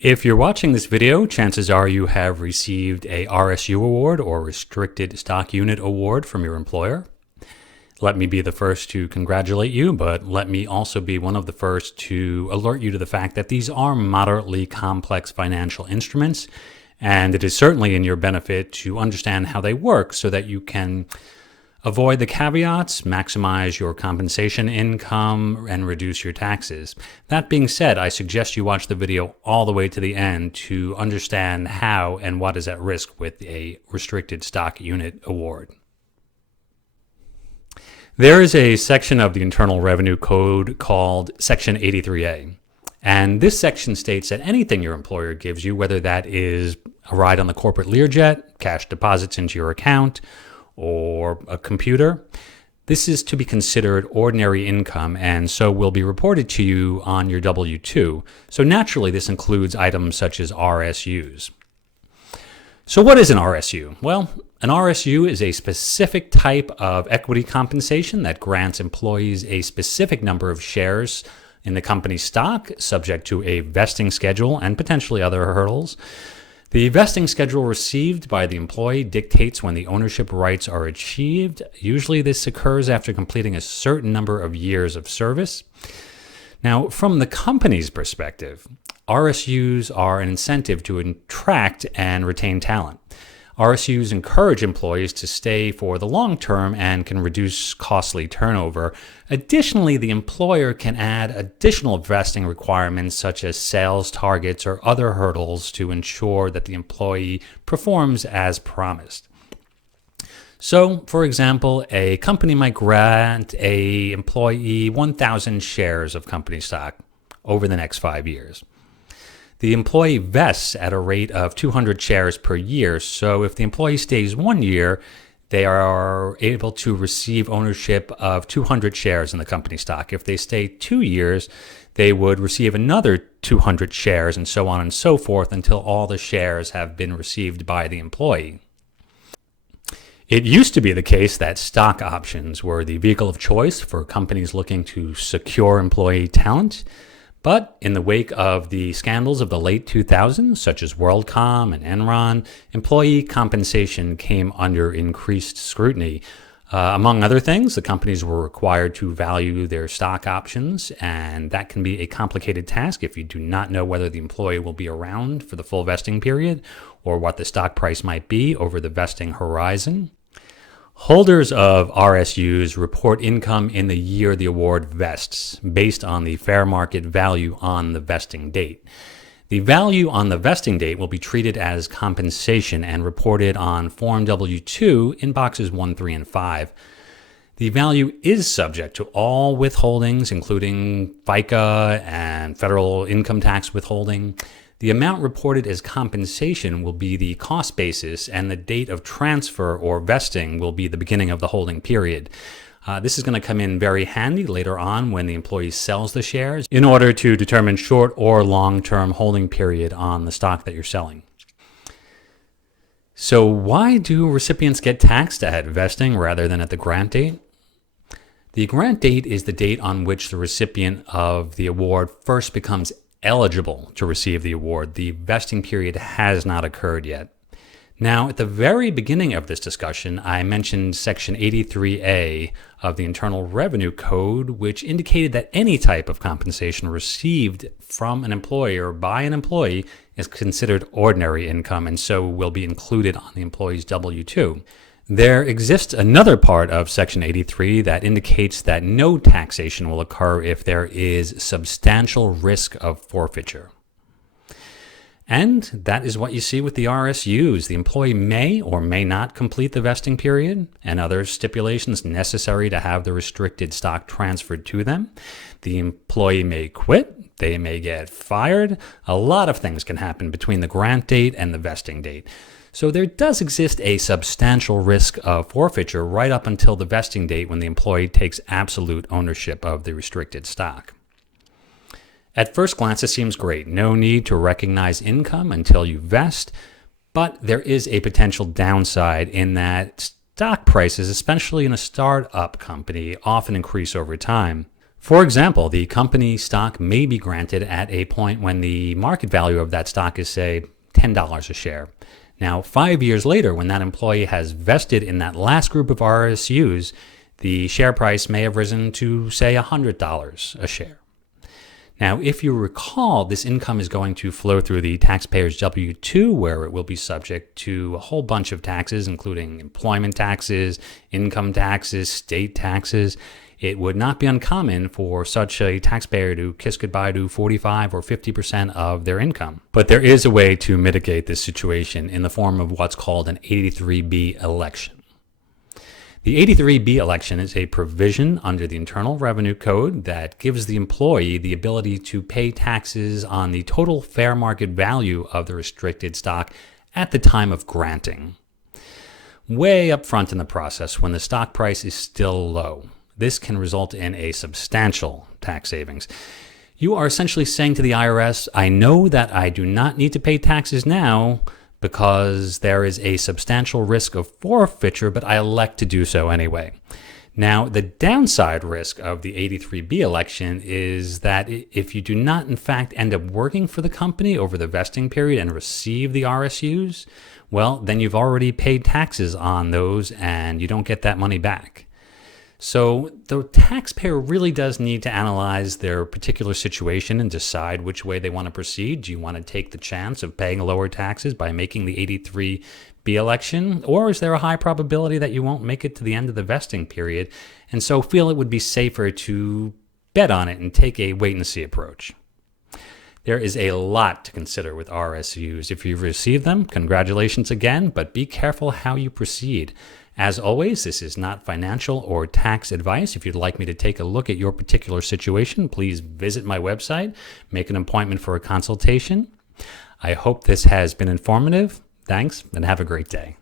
If you're watching this video, chances are you have received a RSU award or Restricted Stock Unit award from your employer. Let me be the first to congratulate you, but let me also be one of the first to alert you to the fact that these are moderately complex financial instruments, and it is certainly in your benefit to understand how they work so that you can avoid the caveats, maximize your compensation income, and reduce your taxes. That being said, I suggest you watch the video all the way to the end to understand how and what is at risk with a Restricted Stock Unit award. There is a section of the Internal Revenue Code called Section 83A. And this section states that anything your employer gives you, whether that is a ride on the corporate Learjet, cash deposits into your account, or a computer, this is to be considered ordinary income and so will be reported to you on your W-2. So naturally, this includes items such as RSUs. So what is an RSU? Well, an RSU is a specific type of equity compensation that grants employees a specific number of shares in the company's stock, subject to a vesting schedule and potentially other hurdles. The vesting schedule received by the employee dictates when the ownership rights are achieved. Usually this occurs after completing a certain number of years of service. Now, from the company's perspective, RSUs are an incentive to attract and retain talent. RSUs encourage employees to stay for the long term and can reduce costly turnover. Additionally, the employer can add additional vesting requirements such as sales targets or other hurdles to ensure that the employee performs as promised. So, for example, a company might grant an employee 1,000 shares of company stock over the next 5 years. The employee vests at a rate of 200 shares per year, so if the employee stays 1 year, they are able to receive ownership of 200 shares in the company stock. If they stay 2 years, they would receive another 200 shares and so on and so forth until all the shares have been received by the employee. It used to be the case that stock options were the vehicle of choice for companies looking to secure employee talent. But in the wake of the scandals of the late 2000s, such as WorldCom and Enron, employee compensation came under increased scrutiny. Among other things, the companies were required to value their stock options, and that can be a complicated task if you do not know whether the employee will be around for the full vesting period or what the stock price might be over the vesting horizon. Holders of RSUs report income in the year the award vests, based on the fair market value on the vesting date. The value on the vesting date will be treated as compensation and reported on Form W-2 in boxes 1, 3, and 5. The value is subject to all withholdings, including FICA and federal income tax withholding. The amount reported as compensation will be the cost basis, and the date of transfer or vesting will be the beginning of the holding period. This is going to come in very handy later on when the employee sells the shares in order to determine short or long-term holding period on the stock that you're selling. So why do recipients get taxed at vesting rather than at the grant date? The grant date is the date on which the recipient of the award first becomes eligible to receive the award. The vesting period has not occurred yet. Now, at the very beginning of this discussion, I mentioned Section 83A of the Internal Revenue Code, which indicated that any type of compensation received from an employer by an employee is considered ordinary income and so will be included on the employee's W-2. There exists another part of Section 83 that indicates that no taxation will occur if there is substantial risk of forfeiture. And that is what you see with the RSUs. The employee may or may not complete the vesting period and other stipulations necessary to have the restricted stock transferred to them. The employee may quit. They may get fired. A lot of things can happen between the grant date and the vesting date. So there does exist a substantial risk of forfeiture right up until the vesting date when the employee takes absolute ownership of the restricted stock. At first glance, it seems great. No need to recognize income until you vest, but there is a potential downside in that stock prices, especially in a startup company, often increase over time. For example, the company stock may be granted at a point when the market value of that stock is, say, $10 a share. Now, 5 years later, when that employee has vested in that last group of RSUs, the share price may have risen to, say, $100 a share. Now, if you recall, this income is going to flow through the taxpayer's W-2, where it will be subject to a whole bunch of taxes, including employment taxes, income taxes, state taxes. It would not be uncommon for such a taxpayer to kiss goodbye to 45 or 50% of their income. But there is a way to mitigate this situation in the form of what's called an 83B election. The 83B election is a provision under the Internal Revenue Code that gives the employee the ability to pay taxes on the total fair market value of the restricted stock at the time of granting. Way up front in the process, when the stock price is still low, this can result in a substantial tax savings. You are essentially saying to the IRS, I know that I do not need to pay taxes now, because there is a substantial risk of forfeiture, but I elect to do so anyway. Now, the downside risk of the 83B election is that if you do not, in fact, end up working for the company over the vesting period and receive the RSUs, well, then you've already paid taxes on those and you don't get that money back. So the taxpayer really does need to analyze their particular situation and decide which way they want to proceed. Do you want to take the chance of paying lower taxes by making the 83B election? Or is there a high probability that you won't make it to the end of the vesting period and so feel it would be safer to bet on it and take a wait-and-see approach? There is a lot to consider with RSUs. If you've received them, congratulations again, but be careful how you proceed. As always, this is not financial or tax advice. If you'd like me to take a look at your particular situation, please visit my website, make an appointment for a consultation. I hope this has been informative. Thanks, and have a great day.